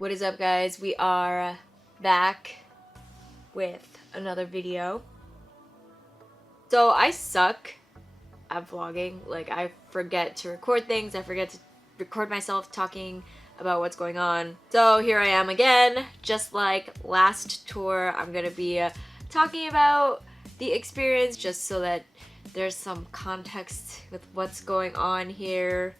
What is up, guys? We are back with another video. So I suck at vlogging. Like, I forget to record things. I forget to record myself talking about what's going on. So here I am again. Just like last tour, I'm gonna be talking about the experience just so that there's some context with what's going on here.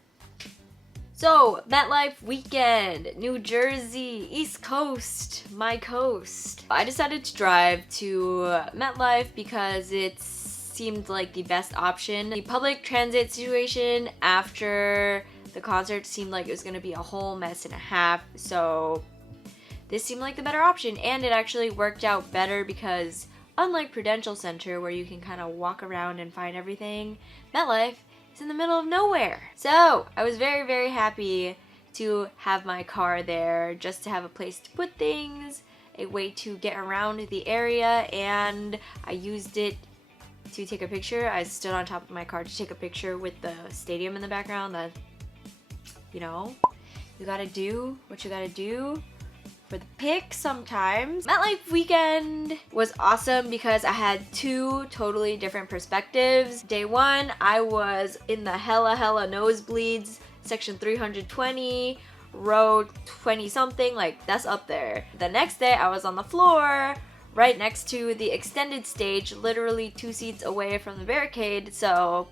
So, MetLife weekend, New Jersey, East Coast, my coast. I decided to drive to MetLife because it seemed like the best option. The public transit situation after the concert seemed like it was gonna be a whole mess and a half, so this seemed like the better option, and it actually worked out better because unlike Prudential Center where you can kind of walk around and find everything, MetLife in the middle of nowhere. So I was very, very happy to have my car there just to have a place to put things, a way to get around the area, and I used it to take a picture. I stood on top of my car to take a picture with the stadium in the background. That, you know, you gotta do what you gotta do for the pic sometimes. MetLife weekend was awesome because I had two totally different perspectives. Day one, I was in the hella nosebleeds, section 320, row 20 something, like that's up there. The next day, I was on the floor, right next to the extended stage, literally 2 seats away from the barricade, so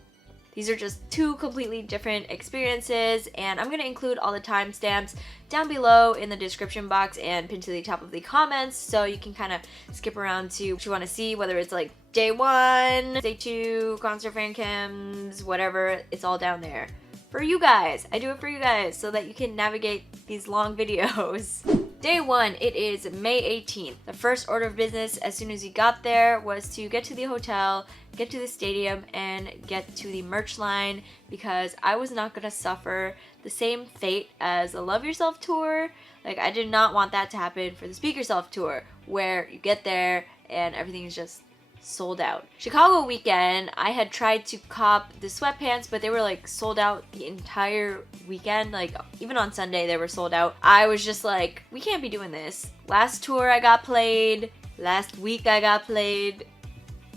these are just two completely different experiences, and I'm going to include all the timestamps down below in the description box and pinned to the top of the comments, so you can kind of skip around to what you want to see, whether it's like day 1, day 2, concert fan cams, whatever, it's all down there. For you guys, I do it for you guys so that you can navigate these long videos. Day 1, it is May 18th. The first order of business as soon as you got there was to get to the hotel, get to the stadium, and get to the merch line because I was not gonna suffer the same fate as the Love Yourself tour. Like, I did not want that to happen for the Speak Yourself tour where you get there and everything is just sold out. Chicago weekend, I had tried to cop the sweatpants, but they were like sold out the entire weekend. Like, even on Sunday they were sold out. I was just like, we can't be doing this. Last tour I got played, last week I got played,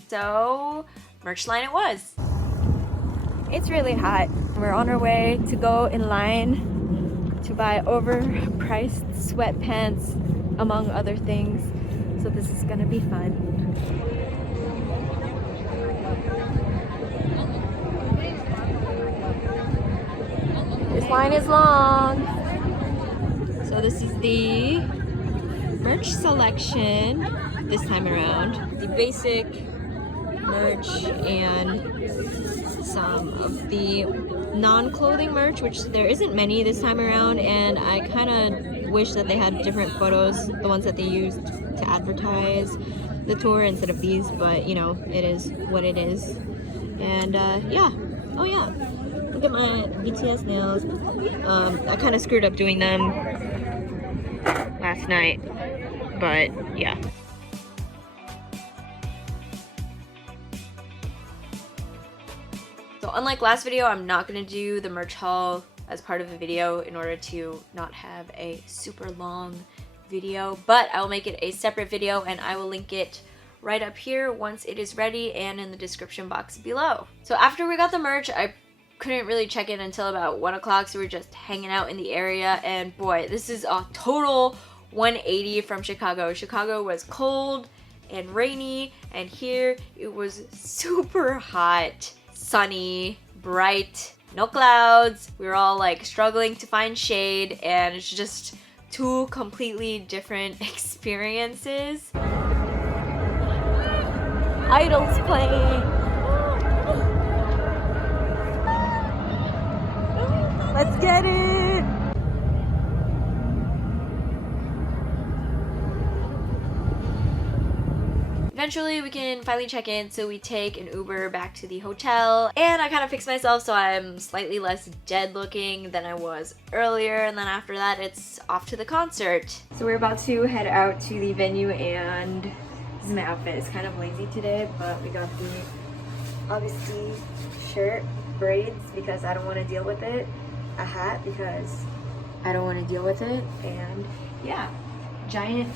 so merch line it was. It's really hot. We're on our way to go in line to buy overpriced sweatpants, among other things, so this is gonna be fun. This line is long. So this is the merch selection this time around. The basic merch and some of the non-clothing merch, which there isn't many this time around, and I kind of wish that they had different photos, the ones that they used to advertise the tour instead of these, but you know, it is what it is. And yeah. Oh yeah. Look at my BTS nails. I kind of screwed up doing them last night, but yeah. So unlike last video, I'm not going to do the merch haul as part of the video in order to not have a super long video, but I will make it a separate video and I will link it right up here once it is ready and in the description box below. So after we got the merch, I couldn't really check in until about 1 o'clock, so we were just hanging out in the area, and boy, this is a total 180 from Chicago. Chicago was cold and rainy, and here it was super hot, sunny, bright, no clouds. We were all like struggling to find shade, and it's just two completely different experiences. Idol's playing. Let's get it! Eventually we can finally check in, so we take an Uber back to the hotel, and I kind of fixed myself so I'm slightly less dead looking than I was earlier, and then after that it's off to the concert. So we're about to head out to the venue, and this is my outfit. It's kind of lazy today, but we got the obviously shirt, braids because I don't want to deal with it, a hat because I don't want to deal with it, and yeah, giant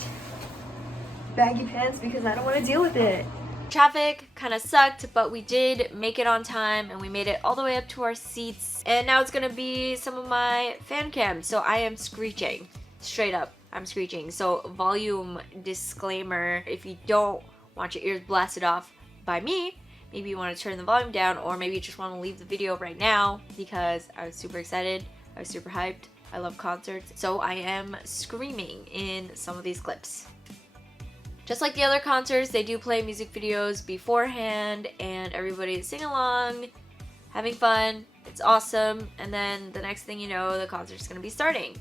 baggy pants because I don't want to deal with it. Traffic kind of sucked, but we did make it on time and we made it all the way up to our seats, and now it's gonna be some of my fan cams. So I am screeching, straight up, I'm screeching. So volume disclaimer, if you don't want your ears blasted off by me, maybe you want to turn the volume down, or maybe you just want to leave the video right now because I was super excited, I was super hyped, I love concerts, so I am screaming in some of these clips. Just like the other concerts, they do play music videos beforehand and everybody is singing along, having fun, it's awesome, and then the next thing you know, the concert's gonna be starting.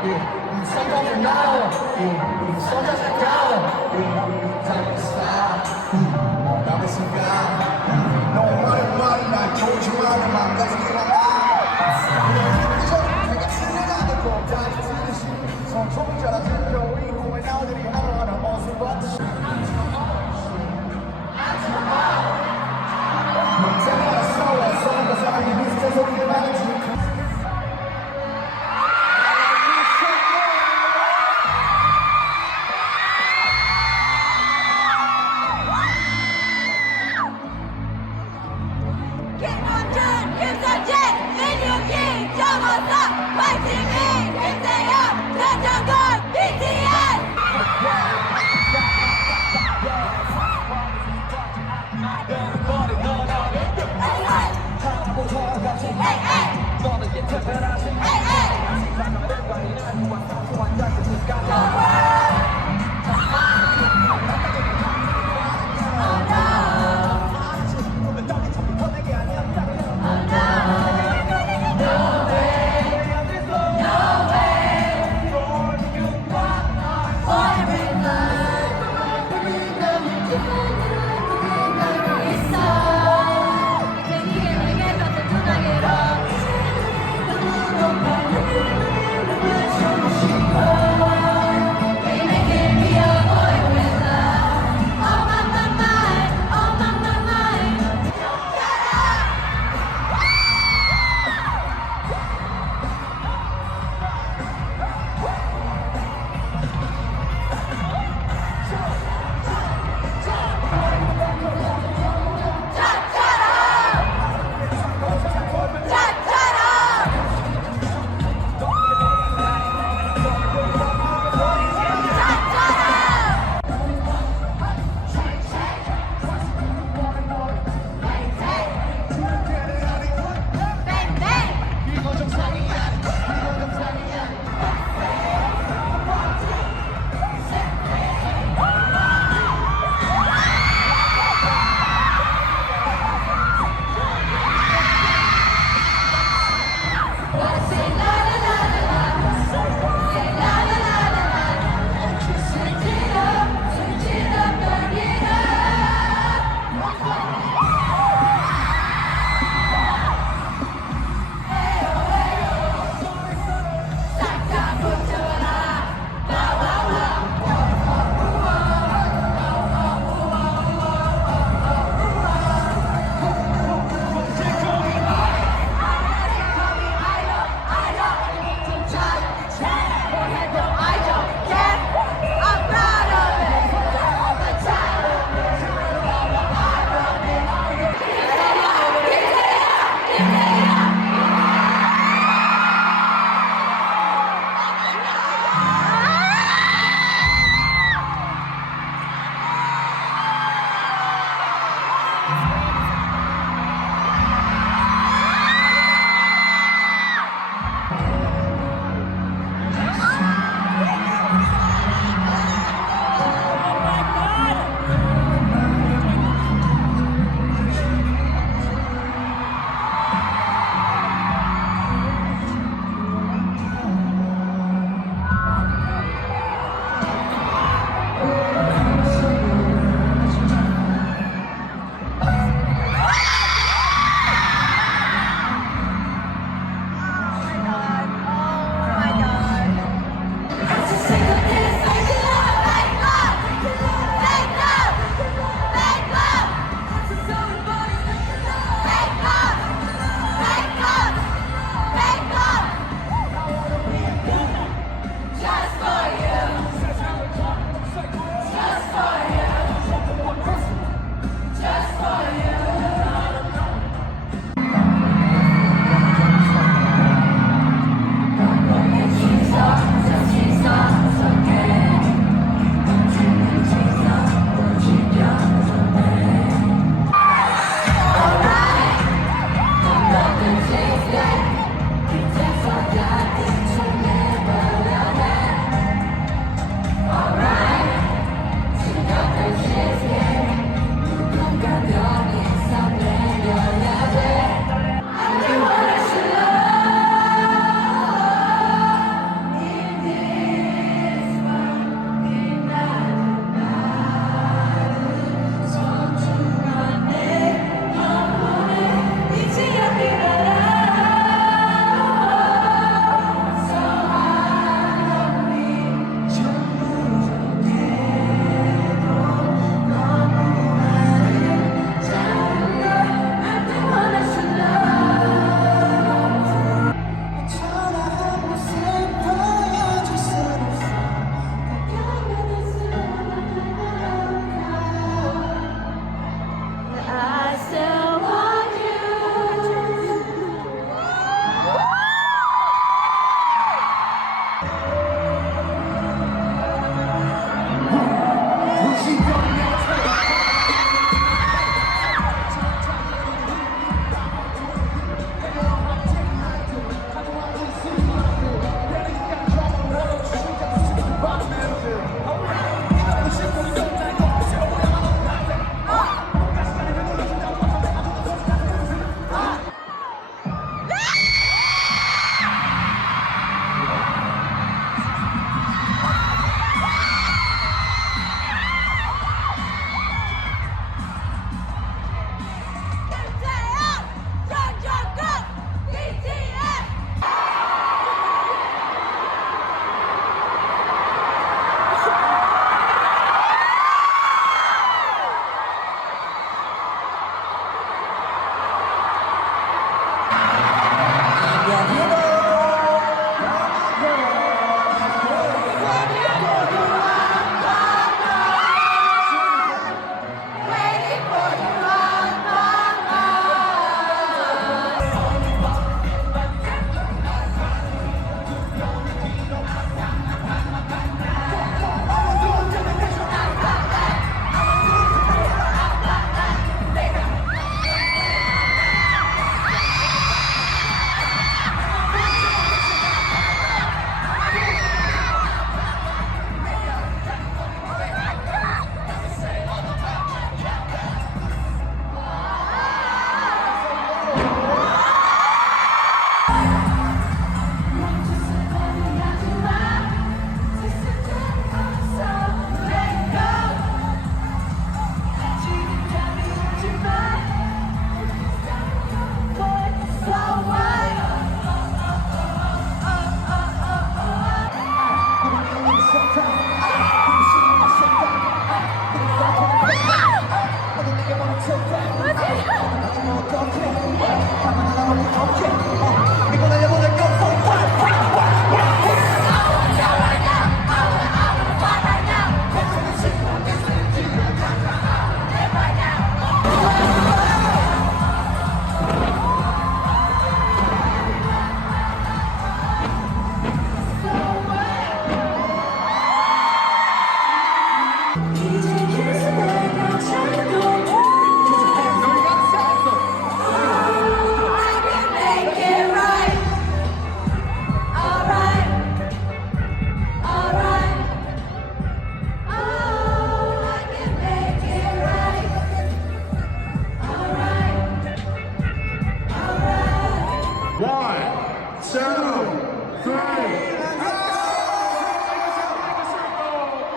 Sometimes you're not, sometimes you're down. Time to stop. Now it's a guy. No money, I told you out of my let's get on 성총자라 들려오고 나들이 하나하나 모습 같이 제가 싸워 사람이 비슷해 소리가 나지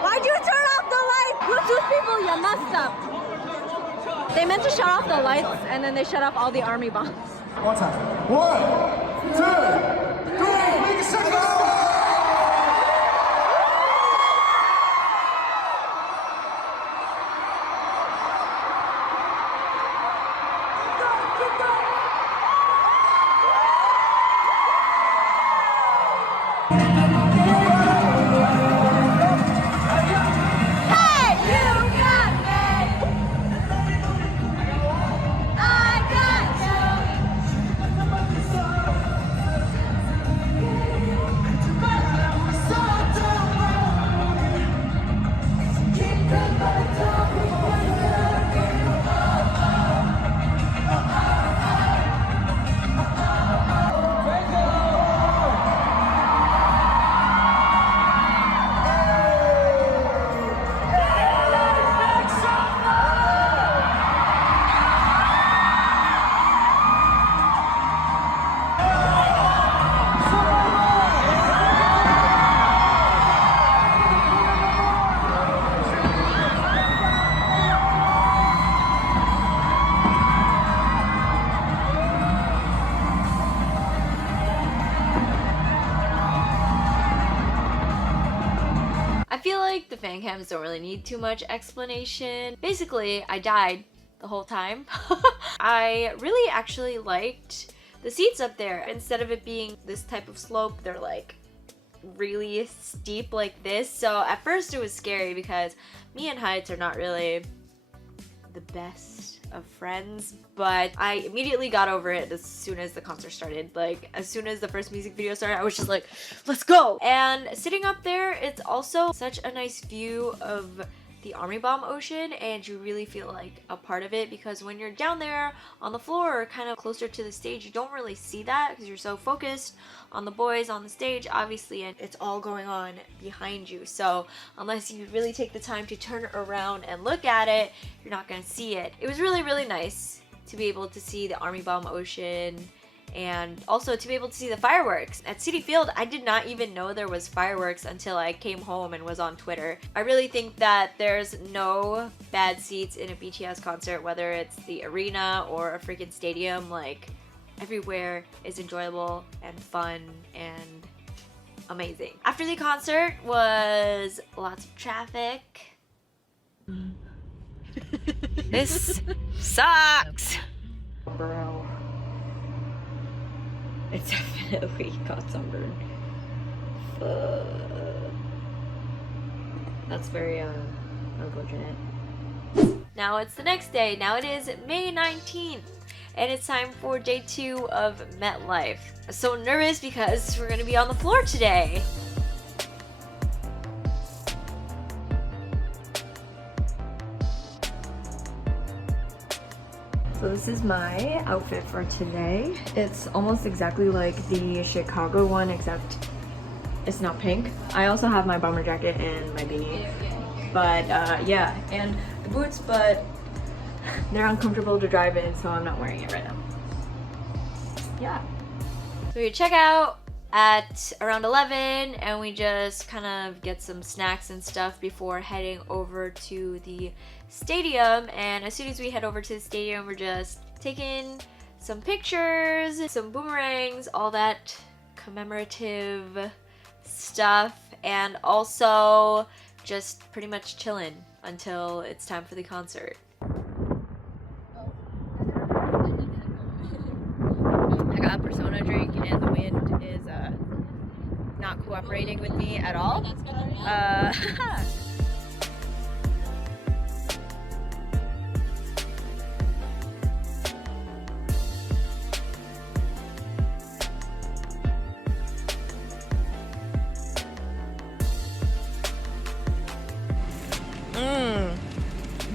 Why'd you turn off the lights? Bluetooth people, you messed up. They meant to shut off the lights and then they shut off all the army bombs. One time. 1, 2, 3, make it circle! I feel like the fan cams don't really need too much explanation. Basically, I died the whole time. I really actually liked the seats up there. Instead of it being this type of slope, they're like really steep like this. So at first it was scary because me and heights are not really the best of friends, but I immediately got over it as soon as the concert started. Like, as soon as the first music video started, I was just like, let's go! And sitting up there, it's also such a nice view of the Army Bomb Ocean, and you really feel like a part of it, because when you're down there on the floor or kind of closer to the stage, you don't really see that because you're so focused on the boys on the stage, obviously, and it's all going on behind you. So unless you really take the time to turn around and look at it, you're not gonna see it. It was really, really nice to be able to see the Army Bomb Ocean, and also to be able to see the fireworks. At Citi Field, I did not even know there was fireworks until I came home and was on Twitter. I really think that there's no bad seats in a BTS concert, whether it's the arena or a freaking stadium. Like, everywhere is enjoyable and fun and amazing. After the concert was lots of traffic. This sucks! Bro. It definitely got sunburned. That's very unfortunate. Now it's the next day. Now it is May 19th, and it's time for day 2 of MetLife. I'm so nervous because we're gonna be on the floor today. So this is my outfit for today. It's almost exactly like the Chicago one, except it's not pink. I also have my bomber jacket and my beanie. But yeah, and the boots, but they're uncomfortable to drive in, so I'm not wearing it right now. Yeah. So we check out at around 11, and we just kind of get some snacks and stuff before heading over to the stadium. And as soon as we head over to the stadium, we're just taking some pictures, some boomerangs, all that commemorative stuff, and also just pretty much chilling until it's time for the concert. I got a Persona drink and the wind is not cooperating with me at all.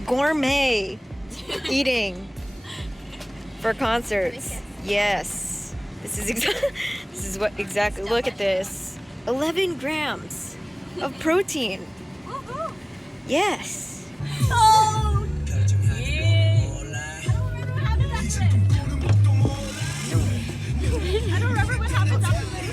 Gourmet eating for concerts. Yes, this is what exactly. Look at this, 11 grams of protein. Yes. Oh, I don't remember what happened after this.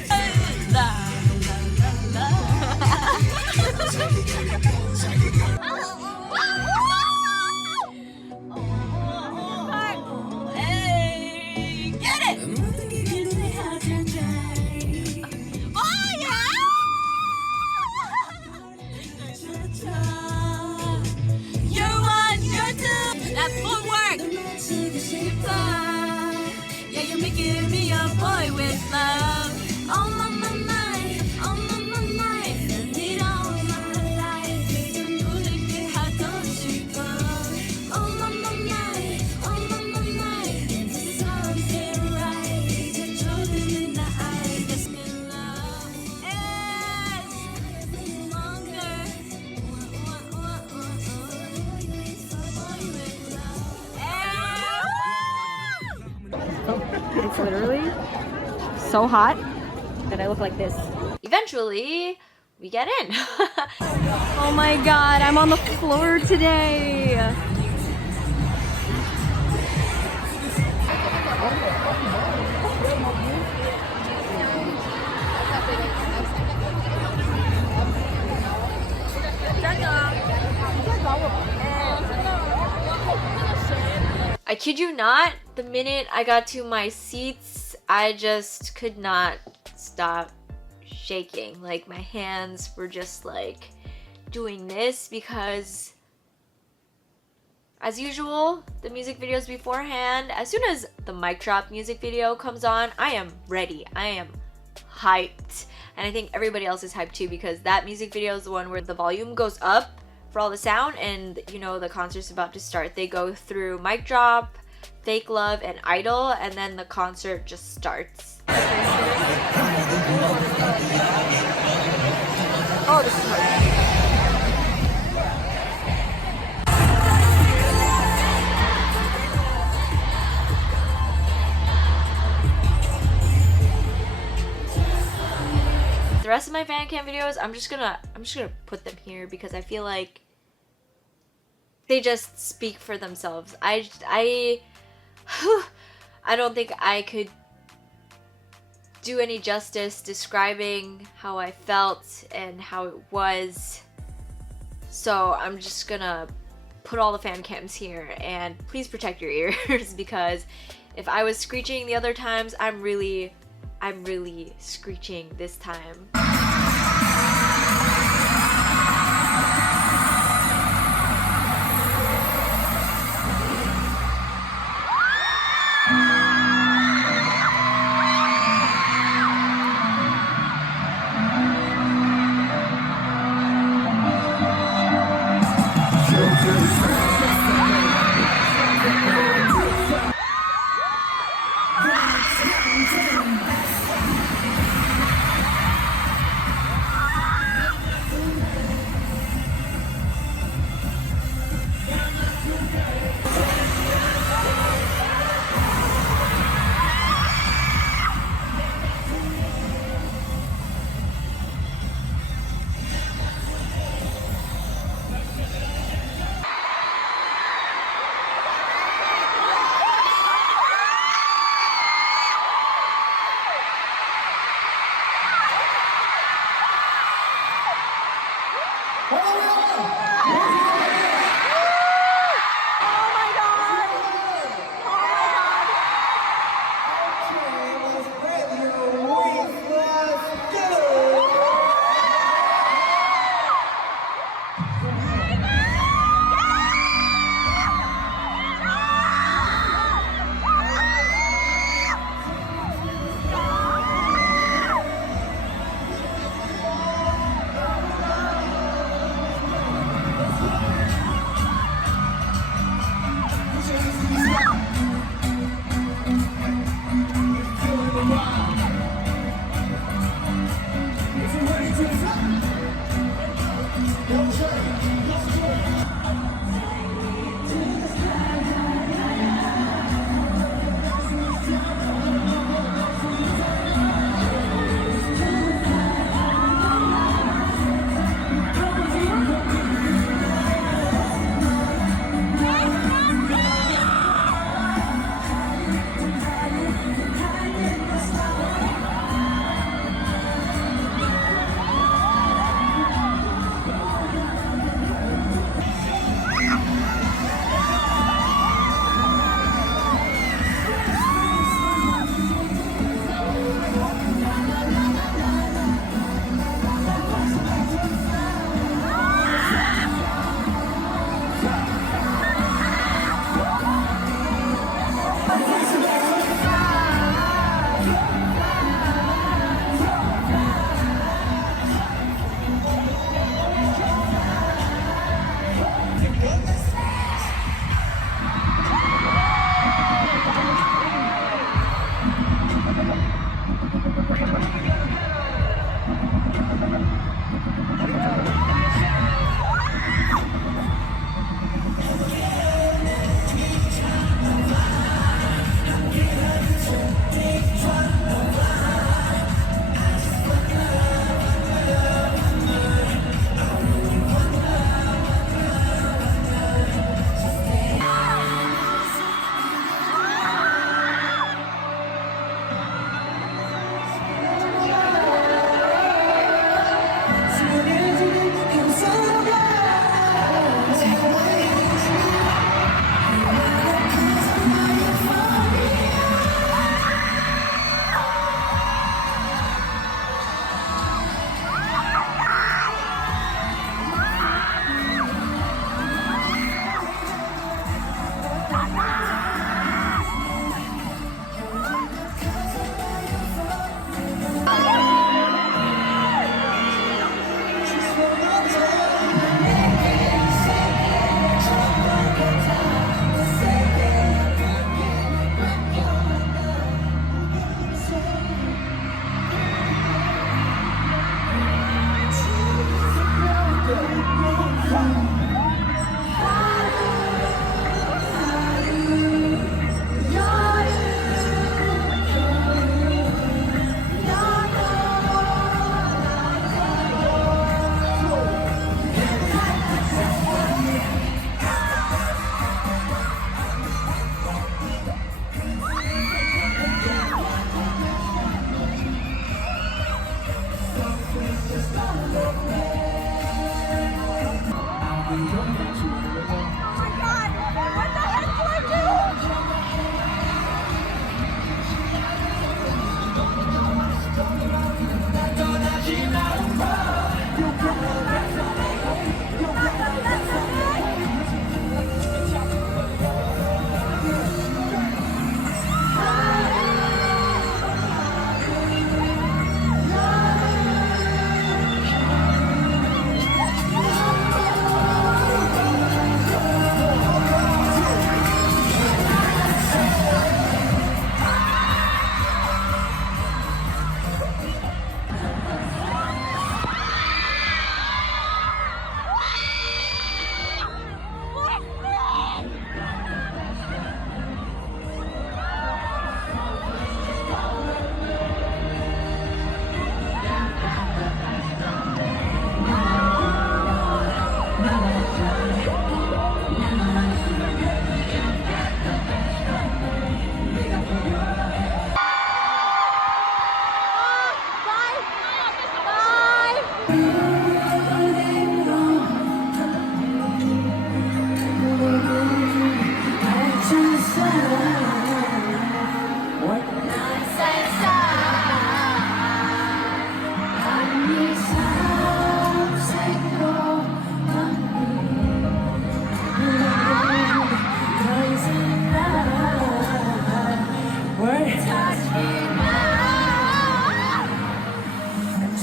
Give me a boy with love. On my mind, on my mind. Need all my life. How don't you go? On my mind, on my mind. Something right. Children in the eyes. That's me love. It's longer. It's literally so hot that I look like this. Eventually, we get in. Oh my god, I'm on the floor today. I kid you not, the minute I got to my seats, I just could not stop shaking. Like, my hands were just like doing this, because as usual, the music videos beforehand, as soon as the mic drop music video comes on, I am ready. I am hyped. And I think everybody else is hyped too, because that music video is the one where the volume goes up for all the sound, and you know the concert's about to start. They go through mic drop, fake love, and idol, and then the concert just starts. Oh, this is hard. The rest of my fan cam videos, I'm just gonna put them here because I feel like they just speak for themselves. I don't think I could do any justice describing how I felt and how it was. So I'm just gonna put all the fan cams here, and please protect your ears because if I was screeching the other times, I'm really screeching this time.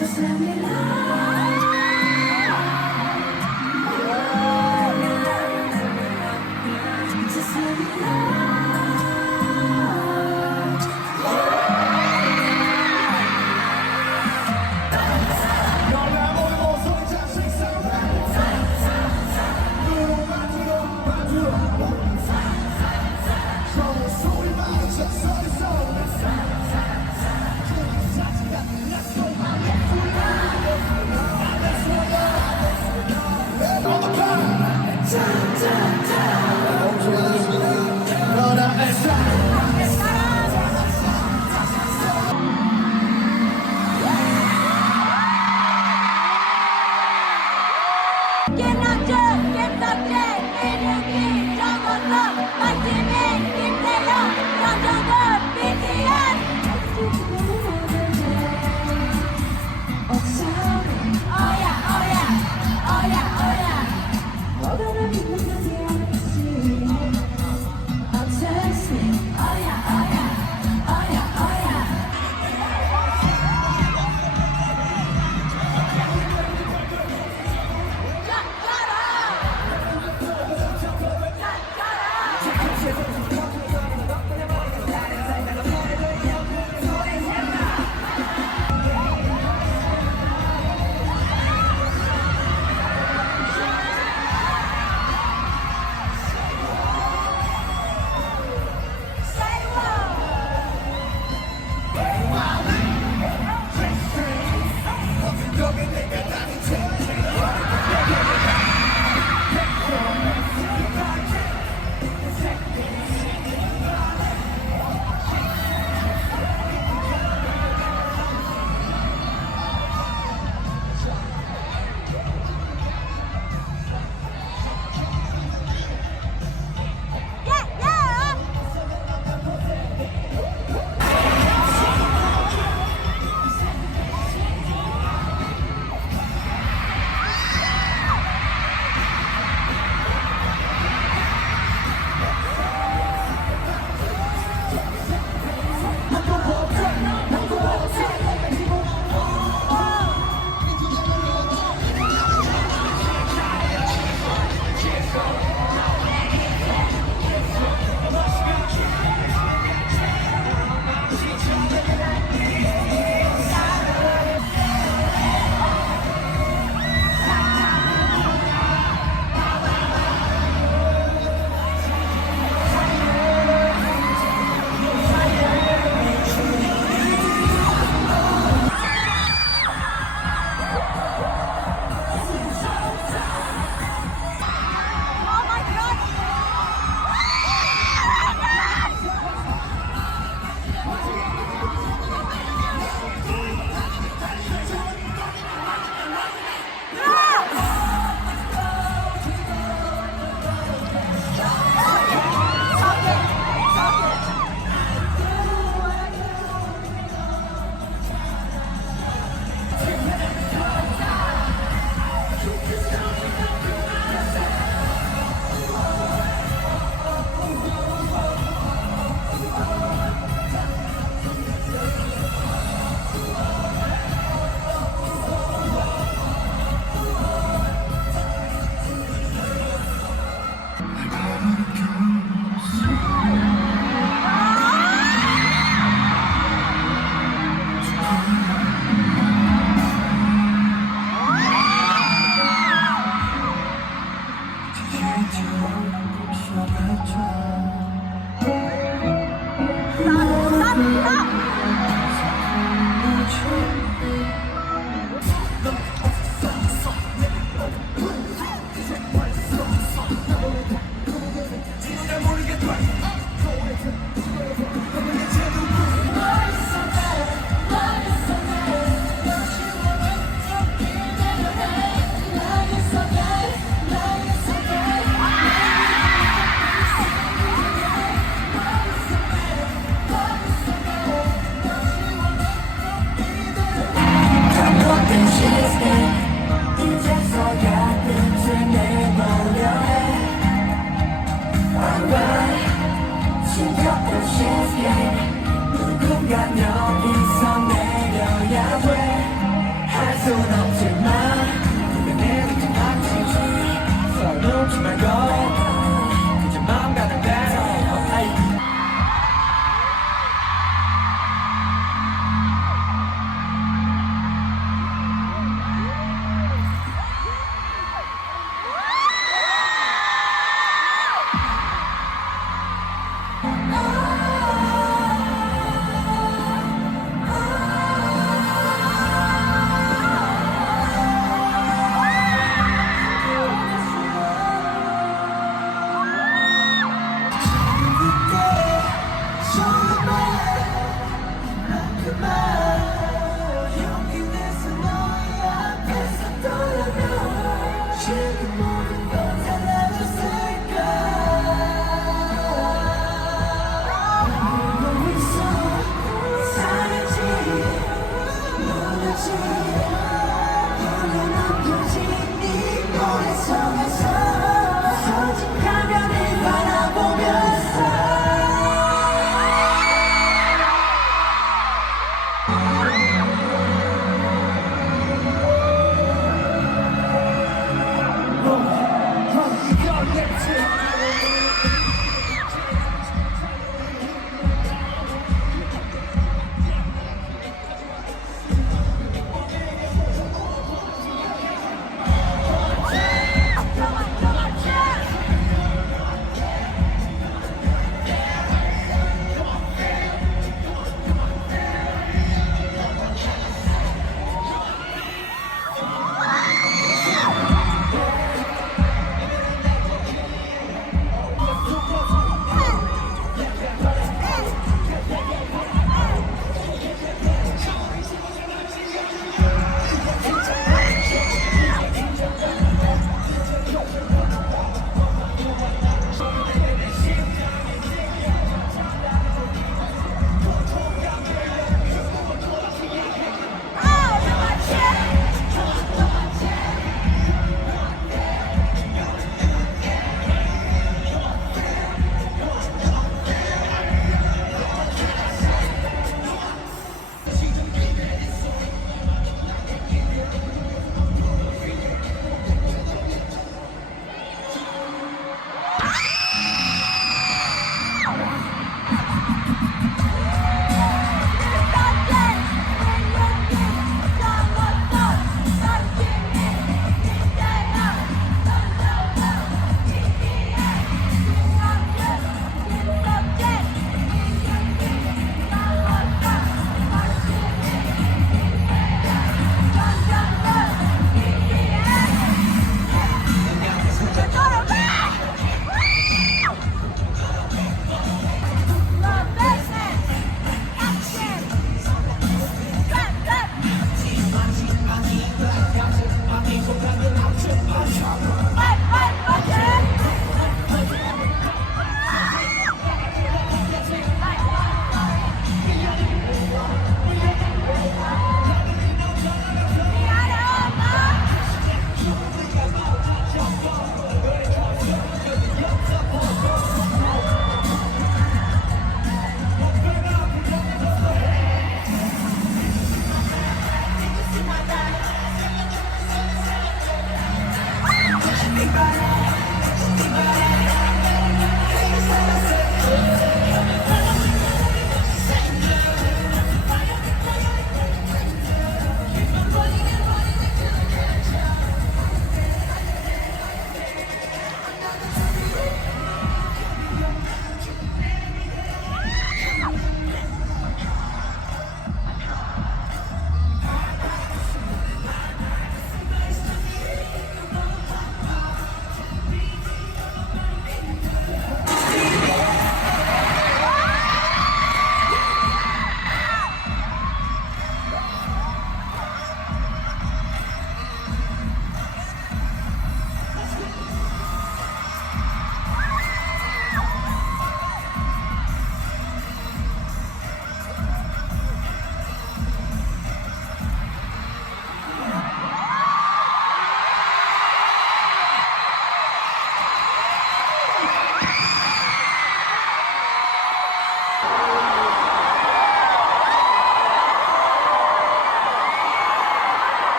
Just let me know.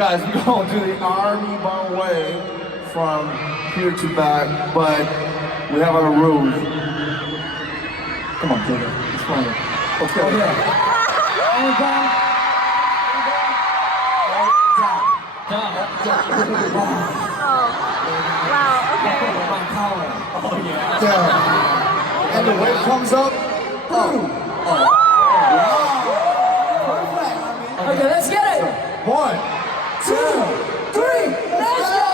Guys, we're going to do the a.r.m.y way from here to back, but we have our rules. Come on, Kayla. It's funny. Okay. And down. Oh. Wow, okay. Oh yeah. Yeah. And the wave comes up. Oh. Perfect. Okay, let's get it. 1, 2, 3, let's go!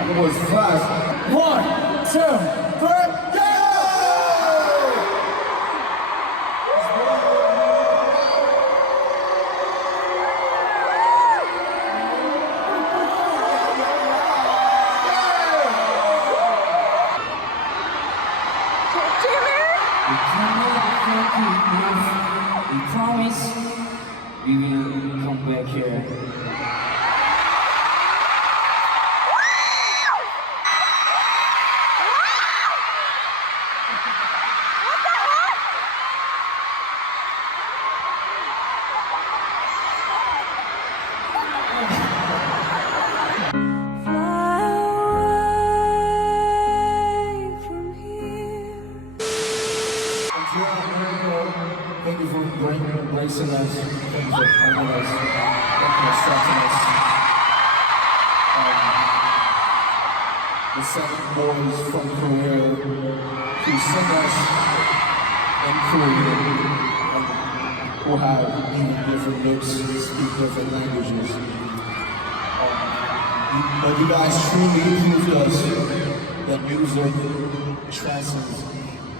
It was fast. 1, 2, 3, go! We promise we will come back here. Thank you for embracing us. Thank you for hugging us. Thank you for accepting us. The 7 boys from Korea who sing us in Korean and who have even different lips, speak different languages. But you guys truly proved us that music transcends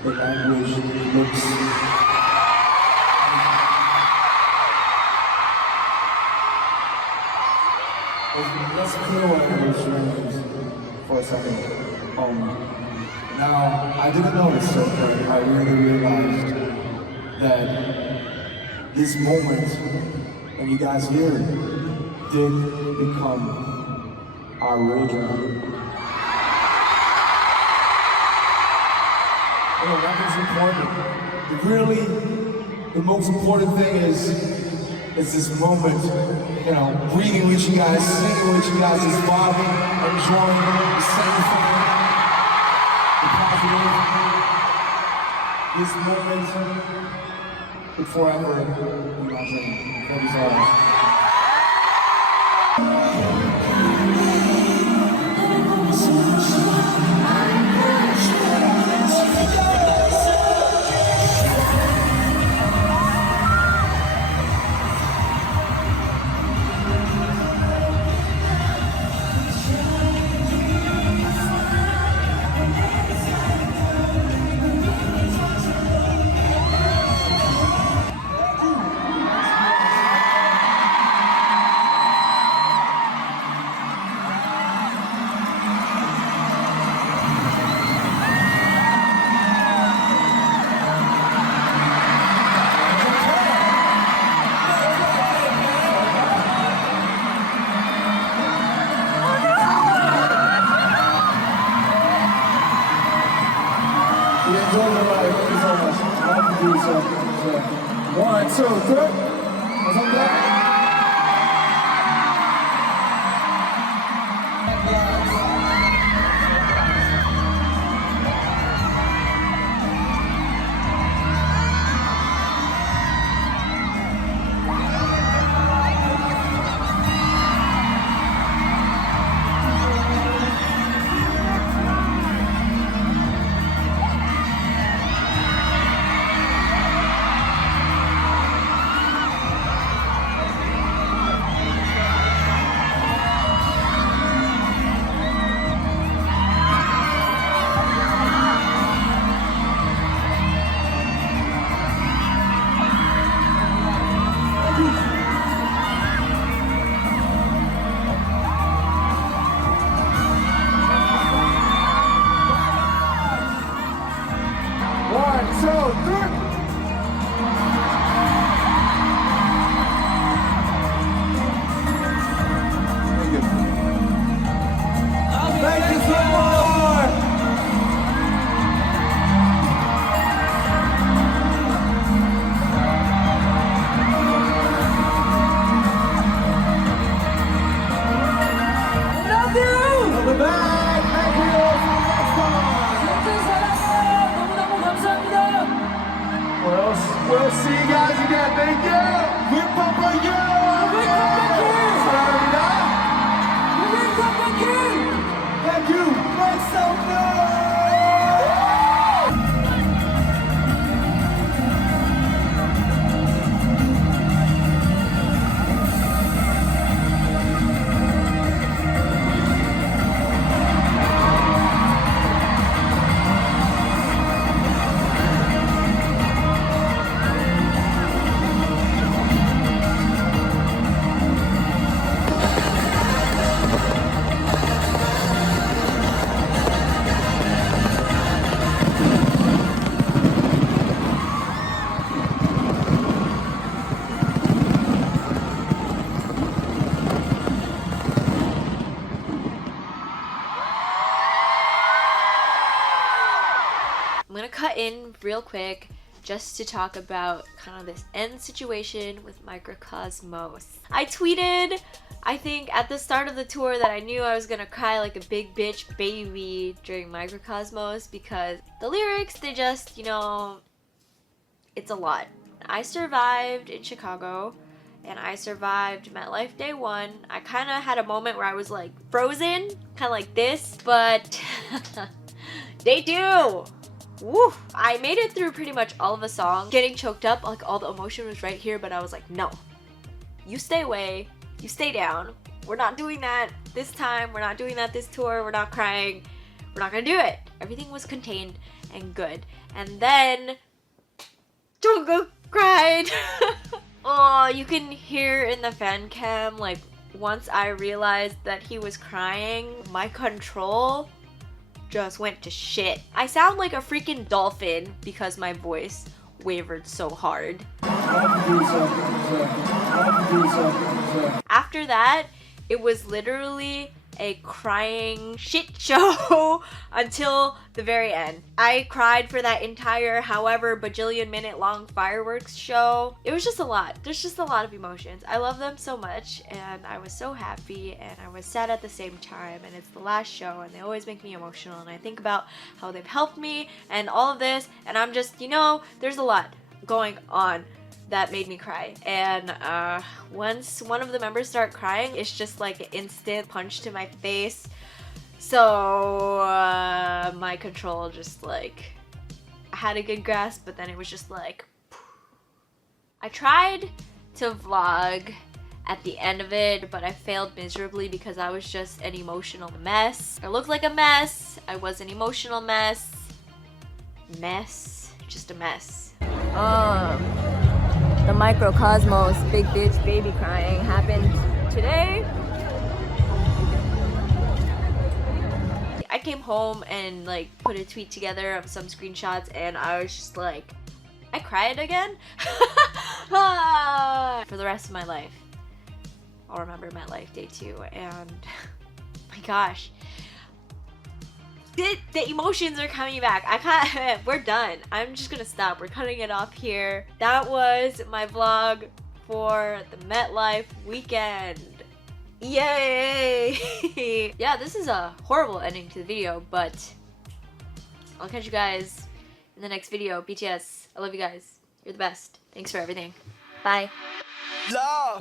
the language, the looks. Let's clear what those names for a second. Now, I didn't notice it, but I really realized that this moment, when you guys hear it, did become our original. You know, that is important. Really, the most important thing is this moment, you know, breathing with you guys, singing with you guys, just vibing, enjoying the same thing, the positive. This moment will forever be my dream. Thank you so much. We enjoyed the ride. Thank you so much. I hope you do something. 1, 2, 3. 감사합니다. cut in real quick just to talk about kind of this end situation with Microcosmos. I tweeted, I think at the start of the tour, that I knew I was gonna cry like a big bitch baby during Microcosmos because the lyrics, they just, you know, it's a lot. I survived in Chicago and I survived MetLife day one. I kind of had a moment where I was like frozen, kind of like this, but day two, woo! I made it through pretty much all of the songs, getting choked up, like all the emotion was right here, but I was like, no, you stay away, you stay down. We're not doing that this time, we're not doing that this tour, we're not crying, we're not gonna do it. Everything was contained and good. And then Jungkook cried. Oh, you can hear in the fan cam, like, once I realized that he was crying, my control just went to shit. I sound like a freaking dolphin because my voice wavered so hard. After that, it was literally a crying shit show until the very end. I cried for that entire however bajillion minute long fireworks show. It was just a lot. There's just a lot of emotions. I love them so much and I was so happy and I was sad at the same time, and it's the last show and they always make me emotional and I think about how they've helped me and all of this, and I'm just, you know, there's a lot going on that made me cry. And once one of the members start crying, it's just like an instant punch to my face. So my control just like, I had a good grasp, but then it was just like, I tried to vlog at the end of it, but I failed miserably because I was just an emotional mess. I looked like a mess. I was an emotional mess. Just a mess. The Microcosmos big bitch baby crying happened today. I came home and like put a tweet together of some screenshots and I was just like, I cried again? For the rest of my life. I'll remember MetLife day 2 and my gosh. The emotions are coming back. I can't, we're done. I'm just gonna stop. We're cutting it off here. That was my vlog for the MetLife weekend. Yay! Yeah, this is a horrible ending to the video, but I'll catch you guys in the next video. BTS, I love you guys. You're the best. Thanks for everything. Bye. Love.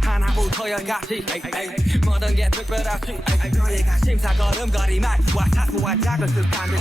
하나부터 열까지 모든 게 특별하지 너희가 심사걸음거리만 와 사소한 작은 습관들